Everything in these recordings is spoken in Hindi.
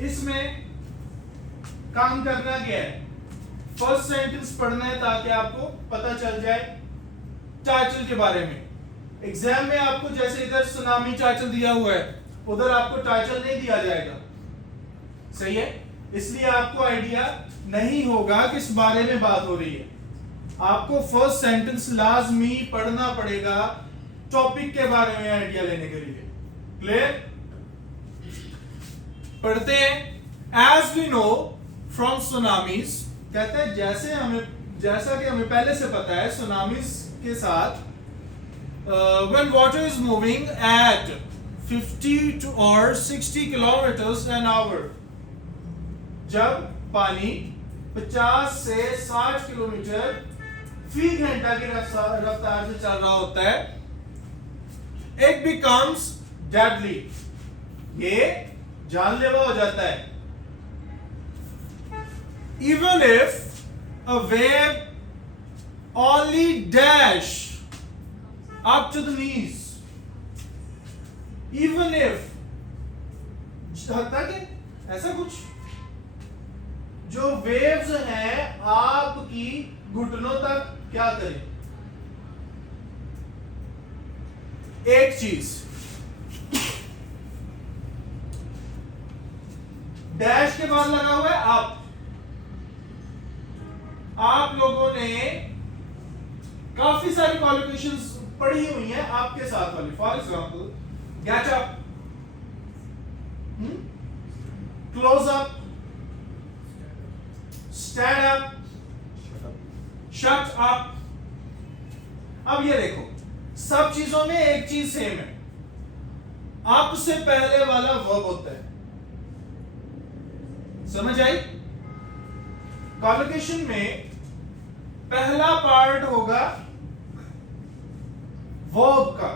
इसमें काम करना क्या है, फर्स्ट सेंटेंस पढ़ना है ताकि आपको पता चल जाए चार्चल के बारे में। एग्जाम में आपको जैसे इधर सुनामी चार्चल दिया हुआ है, उधर आपको चार्चल नहीं दिया जाएगा, सही है। इसलिए आपको आइडिया नहीं होगा किस बारे में बात हो रही है। आपको फर्स्ट सेंटेंस लाजमी पढ़ना पड़ेगा टॉपिक के बारे में आइडिया लेने के लिए। क्लियर? पढ़ते हैं। As we know from tsunamis, कहते हैं जैसा कि हमें पहले से पता है, सुनामीज के साथ when water is moving at 50 or 60 kilometers an hour, जब पानी 50 से 60 किलोमीटर फी घंटा की रफ्तार से चल रहा होता है, it becomes deadly, ये जानलेवा हो जाता है। Even if a wave only dash up to the knees, even if, तक ऐसा कुछ, जो वेव्स हैं आपकी घुटनों तक क्या करें। एक चीज, डैश के बाद लगा हुआ है आप लोगों ने काफी सारी क्वालिफिकेशंस पढ़ी हुई हैं आपके साथ वाली। For example, get up, close up, stand up, shut up. अब ये देखो, सब चीजों में एक चीज सेम है, अप से पहले वाला वर्ब होता है। समझ आई? कॉन्वोकेशन में पहला पार्ट होगा वर्ब का।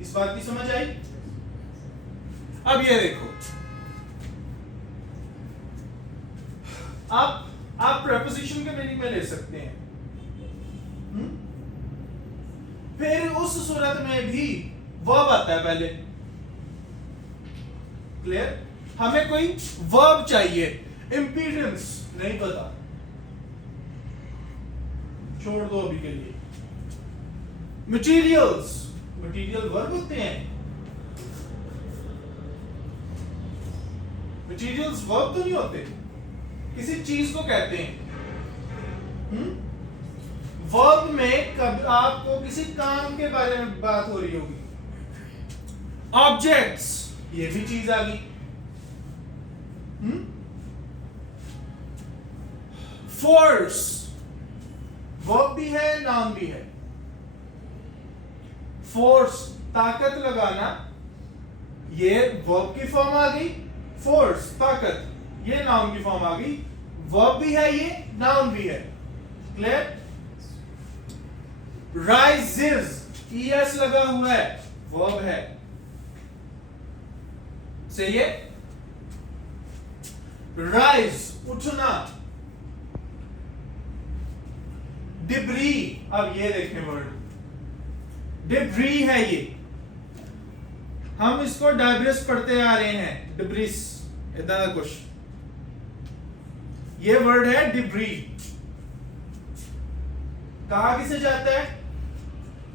इस बात की समझ आई? अब ये देखो, आप प्रेपोजिशन के मीनिंग में ले सकते हैं, फिर उस सूरत में भी वर्ब आता है पहले। क्लियर? हमें कोई वर्ब चाहिए, इंपीडेंस नहीं पता, छोड़ दो अभी के लिए। मटीरियल वर्ब होते हैं, मटीरियल्स वर्ब तो नहीं होते, किसी चीज को कहते हैं। वर्ब में कब आपको किसी काम के बारे में बात हो रही होगी। ऑब्जेक्ट्स, ये भी चीज आ गई। फोर्स वर्ब भी है, नाउन भी है। फोर्स, ताकत लगाना, ये वर्ब की फॉर्म आ गई। फोर्स, ताकत, ये नाउन की फॉर्म आ गई। वर्ब भी है, ये नाउन भी है। क्लियर? राइजेस, ईएस लगा हुआ है, वर्ब है। सही है? राइज, उठना। डिब्री, अब ये देखें वर्ड, डिब्री है ये, हम इसको डाइब्रिस पढ़ते आ रहे हैं, डिब्रिस, इतना कुछ। ये वर्ड है डिब्री। कहा किसे जाता है?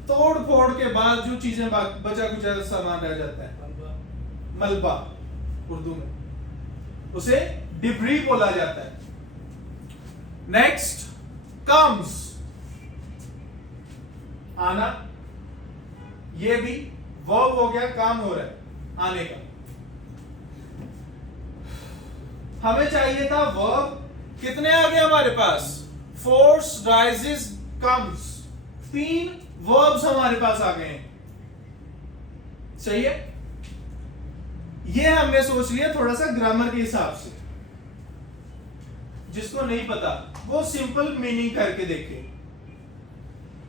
तोड़ फोड़ के बाद जो चीजें बचा कुचा सामान रह जाता है, मलबा उर्दू में, उसे डिब्री बोला जाता है। नेक्स्ट, कम्स, आना, ये भी वर्ब हो गया, काम हो रहा है आने का। हमें चाहिए था वर्ब, कितने आ गए हमारे पास? फोर्स, राइजेस, कम्स, 3 वर्ब्स हमारे पास आ गए हैं। सही है? ये हमने सोच लिया थोड़ा सा ग्रामर के हिसाब से, जिसको नहीं पता वो सिंपल मीनिंग करके देखे।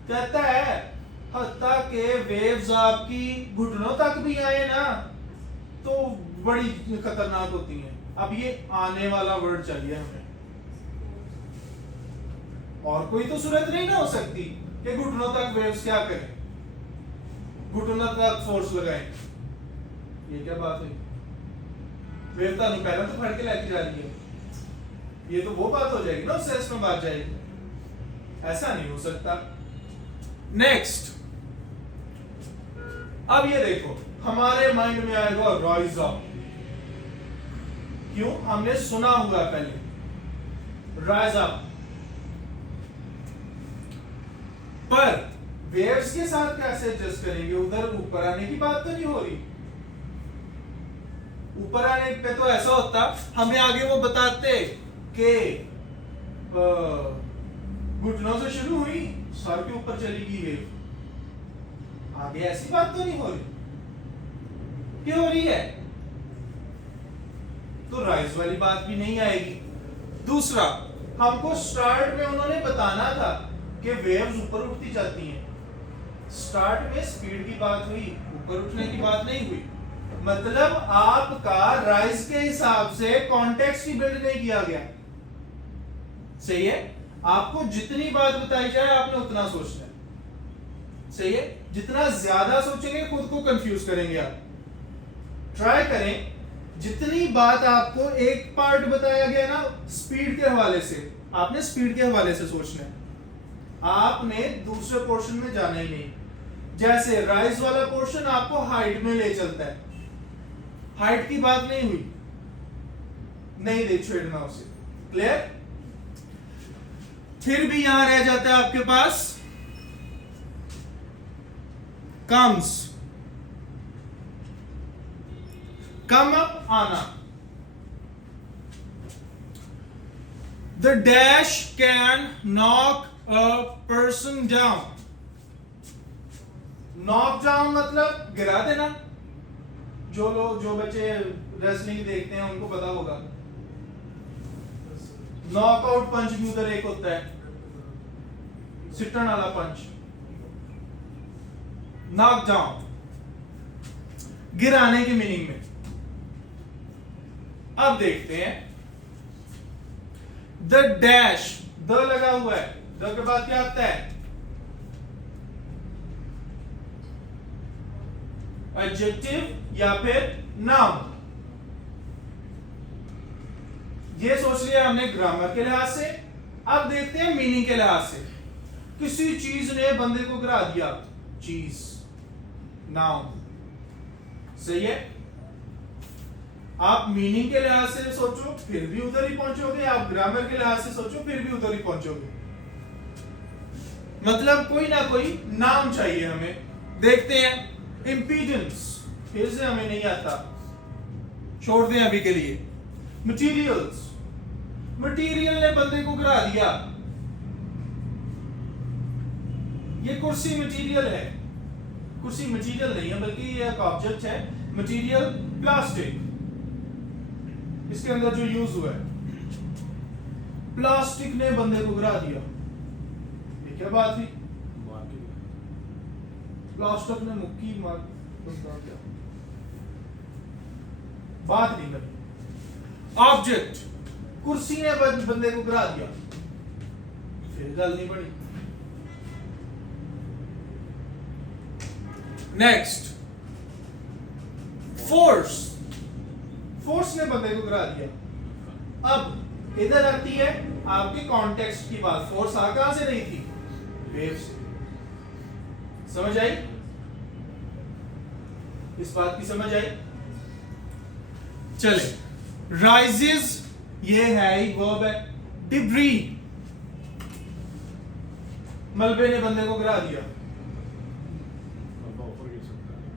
कहता है हत्ता के वेव्स आपकी घुटनों तक भी आए ना तो बड़ी खतरनाक होती हैं। अब ये आने वाला वर्ड चाहिए हमें, और कोई तो सूरत नहीं ना हो सकती कि घुटनों तक वेव्स क्या करें, घुटनों तक फोर्स लगाएं। ये क्या बात हुई? वेव तानू पहले तो फड़ के लेके जा रही है, ये तो वो बात हो जाएगी ना, उस सेंस में बात जाएगी, ऐसा नहीं हो सकता। नेक्स्ट, अब ये देखो हमारे माइंड में आएगा राइज अप, क्यों? हमने सुना हुआ पहले राइज अप, पर वेव्स के साथ कैसे एडजस्ट करेंगे? उधर ऊपर आने की बात तो नहीं हो रही। ऊपर आने पे तो ऐसा होता, हमें आगे वो बताते कि घुटनों से शुरू हुई, सर के ऊपर चली गई वेव। आगे ऐसी बात तो नहीं हो रही, क्यों हो रही है? तो राइज वाली बात भी नहीं आएगी। दूसरा, हमको स्टार्ट में उन्होंने बताना था कि वेव्स ऊपर उठती जाती हैं। स्टार्ट में स्पीड की बात हुई, ऊपर उठने की बात नहीं हुई। मतलब आपका राइज के हिसाब से कॉन्टेक्स्ट ही बिल्ड नहीं किया गया। सही है? आपको जितनी बात बताई जाए आपने उतना सोचना है। सही है? जितना ज्यादा सोचेंगे खुद को कंफ्यूज करेंगे आप। ट्राई करें, जितनी बात आपको एक पार्ट बताया गया ना स्पीड के हवाले से, आपने स्पीड के हवाले से सोचना है, आपने दूसरे पोर्शन में जाना ही नहीं। जैसे राइज वाला पोर्शन आपको हाइट में ले चलता है, हाइट की बात नहीं हुई, नहीं देख छेड़ना उसे। क्लियर? फिर भी यहां रह जाता है आपके पास कम्स, कम अप, आना। The dash can knock a person down. Knock down मतलब गिरा देना। जो बच्चे रेसलिंग देखते हैं उनको पता होगा, नॉकआउट पंच भी उधर एक होता है, सिटन वाला पंच। नॉक डाउन गिराने की मीनिंग में। अब देखते हैं द डैश, द लगा हुआ है, द के बाद क्या आता है? एडजेक्टिव या फिर नाउन। ये सोच लिया हमने ग्रामर के लिहाज से। अब देखते हैं मीनिंग के लिहाज से। किसी चीज ने बंदे को गिरा दिया, चीज, नाउन। सही है? आप मीनिंग के लिहाज से सोचो फिर भी उधर ही पहुंचोगे, आप ग्रामर के लिहाज से सोचो फिर भी उधर ही पहुंचोगे। मतलब कोई ना कोई नाम चाहिए हमें। देखते हैं इंपीडेंस, फिर से हमें नहीं आता, छोड़ दें अभी के लिए। मटीरियल्स, मटीरियल ने बंदे को गिरा दिया, ये कुर्सी मटीरियल है। कुर्सी मटीरियल नहीं है बल्कि ये एक ऑब्जेक्ट है। मटीरियल प्लास्टिक, इसके अंदर जो यूज हुआ है, प्लास्टिक ने बंदे को गिरा दिया। ये क्या बात हुई? प्लास्टिक ने मुक्की मार, बात नहीं करी। ऑब्जेक्ट, कुर्सी ने बंदे को गिरा दिया, फिर गल नहीं बनी। नेक्स्ट, फोर्स, फोर्स ने बंदे को गिरा दिया। अब इधर आती है आपके कॉन्टेक्स्ट की बात। फोर्स आ कहां से रही थी? वेव से। समझ आई? इस बात की समझ आई? चले, राइजेस, ये है ही वर्ब है। डिब्री, मलबे ने बंदे को गिरा दिया।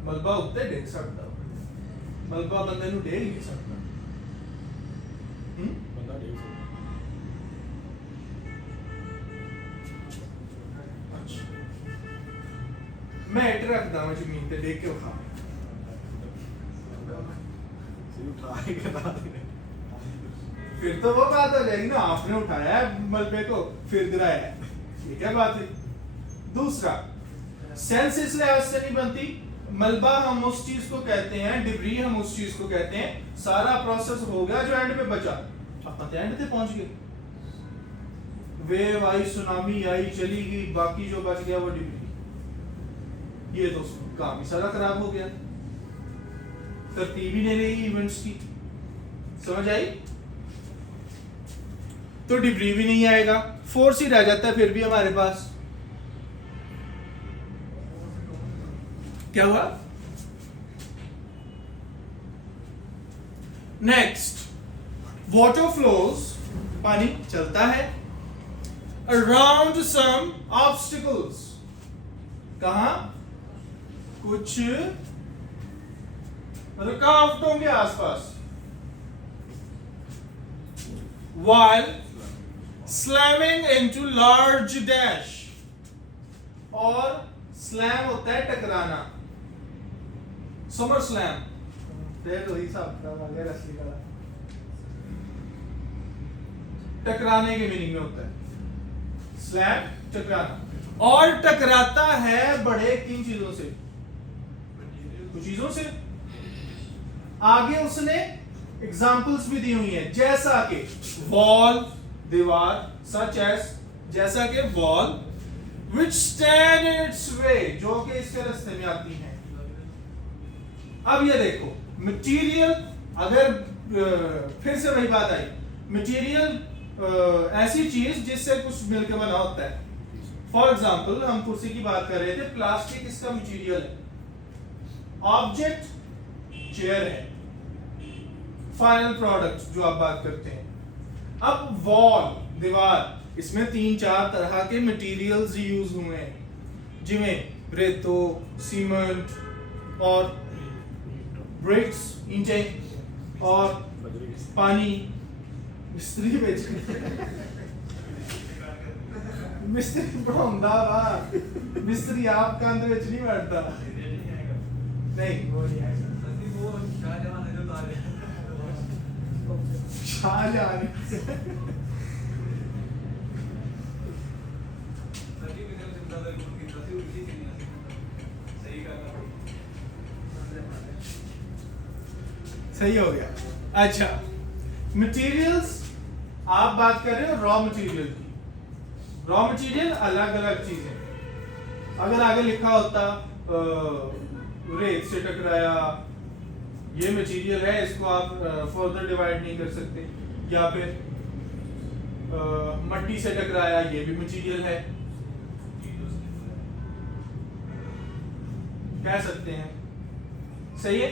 मलबा उत्ते डेग सकता, मलबा बंदे नु डेग नहीं सकता। बंदा डेग सकता। अच्छा, मैं इट रखदा मैं जमीन ते देख के उठा, फिर तो वो बात हो जाएगी ना, आपने उठाया है मलबे को फिर गिराया है, ये क्या बात है? दूसरा, सेंस इस लिहाज से नहीं बनती। मलबा हम उस चीज को कहते हैं, डिब्री हम उस चीज को कहते हैं, सारा प्रोसेस हो गया जो एंड पे बचा, अपन तो एंड पे पहुंच गए। वेव आई, सुनामी आई, चली गई, बाकी जो बच गया वो डिब्री। ये तो काम ही सारा खराब हो गया। तरतीब ही नहीं रही इवेंट्स की। समझ आई? तो डिब्री भी नहीं आएगा, फोर्स ही रह जाता है फिर भी हमारे पास। क्या हुआ? नेक्स्ट, वाटर फ्लोज, पानी चलता है अराउंड सम ऑब्स्टिकल्स, कहा? कुछ रुकावटों के आसपास। while slamming into large dash, और स्लैम होता है टकराना, समर स्लैम, वही टकराने के मीनिंग में होता है स्लैम, टकराना। और टकराता है बड़े किन चीजों से? कुछ चीजों से। आगे उसने एग्जाम्पल्स भी दी हुई है, जैसा कि वॉल, दीवार, सच एज, जैसा कि wall, which stand in its way, जो कि इसके रास्ते में आती है। अब ये देखो, मटेरियल, अगर फिर से वही बात आई, मटेरियल ऐसी चीज जिससे कुछ मिलकर बना होता है। फॉर एग्जाम्पल, हम कुर्सी की बात कर रहे थे, प्लास्टिक इसका मटेरियल है, ऑब्जेक्ट चेयर है, फाइनल प्रोडक्ट जो आप बात करते हैं। अब वॉल, दीवार, इसमें 3-4 तरह के मटेरियल्स यूज हुए हैं, जिनमें रेतो, सीमेंट और ब्रिक्स, ईंटें और पानी। मिस्त्री बेच मिस्त्री पढ़ाऊंगा वा, मिस्त्री आप कंध बेच नहीं बैठता। नहीं वो नहीं आएगा, शाहजहां सही हो गया। अच्छा, मटेरियल्स आप बात कर रहे हो रॉ मटेरियल की। रॉ मटेरियल अलग अलग चीजें, अगर आगे लिखा होता रेत से टकराया, ये मटेरियल है, इसको आप फर्दर डिवाइड नहीं कर सकते, या फिर मट्टी से टकराया, ये भी मटेरियल है, कह सकते हैं। सही है।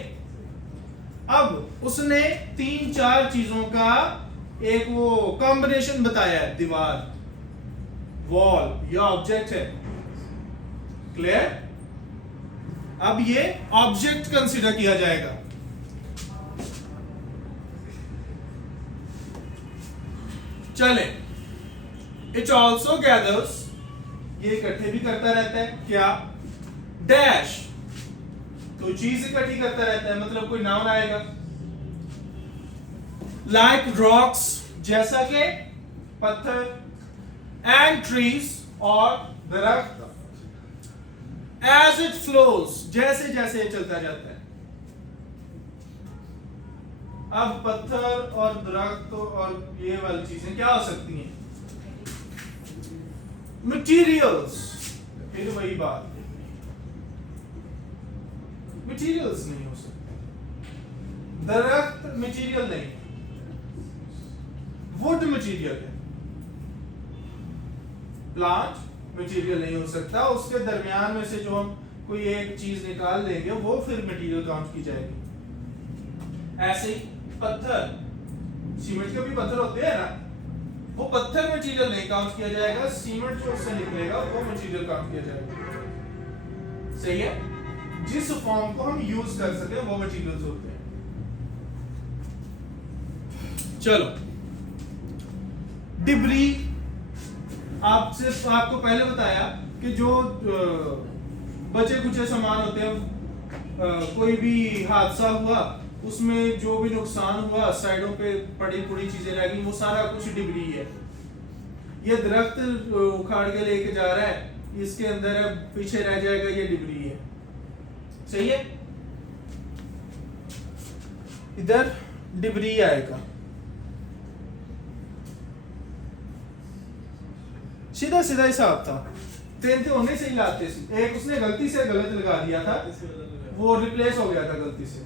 अब उसने 3-4 चीजों का एक वो कॉम्बिनेशन बताया है, दीवार, वॉल, ये ऑब्जेक्ट है, क्लियर? अब ये ऑब्जेक्ट कंसीडर किया जाएगा। चले, इट ऑल्सो गैदर्स, ये इकट्ठे भी करता रहता है, क्या? डैश, तो चीज इकट्ठी करता रहता है, मतलब कोई नाउन आएगा। लाइक रॉक्स, जैसा कि पत्थर, एंड ट्रीज, और दरख्त, एज इट फ्लोज, जैसे जैसे चलता जाता है। अब पत्थर और दरख्त और ये वाली चीजें क्या हो सकती हैं? मटीरियल्स। फिर वही बात, मटीरियल्स नहीं हो सकते। दरख्त मटीरियल नहीं, वुड मटीरियल है, प्लांट मटीरियल नहीं हो सकता। उसके दरमियान में से जो हम कोई एक चीज निकाल लेंगे वो फिर मटीरियल काउंट की जाएगी। ऐसे ही पत्थर, सीमेंट के भी पत्थर होते हैं ना, वो पत्थर मटीरियल नहीं काउंट किया जाएगा, सीमेंट जो उससे निकलेगा वो मटीरियल काउंट किया जाएगा। सही है। जिस फॉर्म को हम यूज कर सके वो मटीरियल्स होते हैं। चलो, डिब्री, आपको पहले बताया कि जो बचे कुचे सामान होते हैं, कोई भी हादसा हुआ उसमें जो भी नुकसान हुआ, साइडों पे पड़ी पुड़ी चीजें रह गई, वो सारा कुछ डिब्री है। ये दरख्त उखाड़ के लेके जा रहा है, इसके अंदर है, पीछे रह जाएगा, ये डिब्री है। सही है। इधर डिब्री आएगा, सीधा सीधा हिसाब था, 3 थे होने से ही लाते। एक उसने गलती से गलत लगा दिया था, वो रिप्लेस हो गया था गलती से।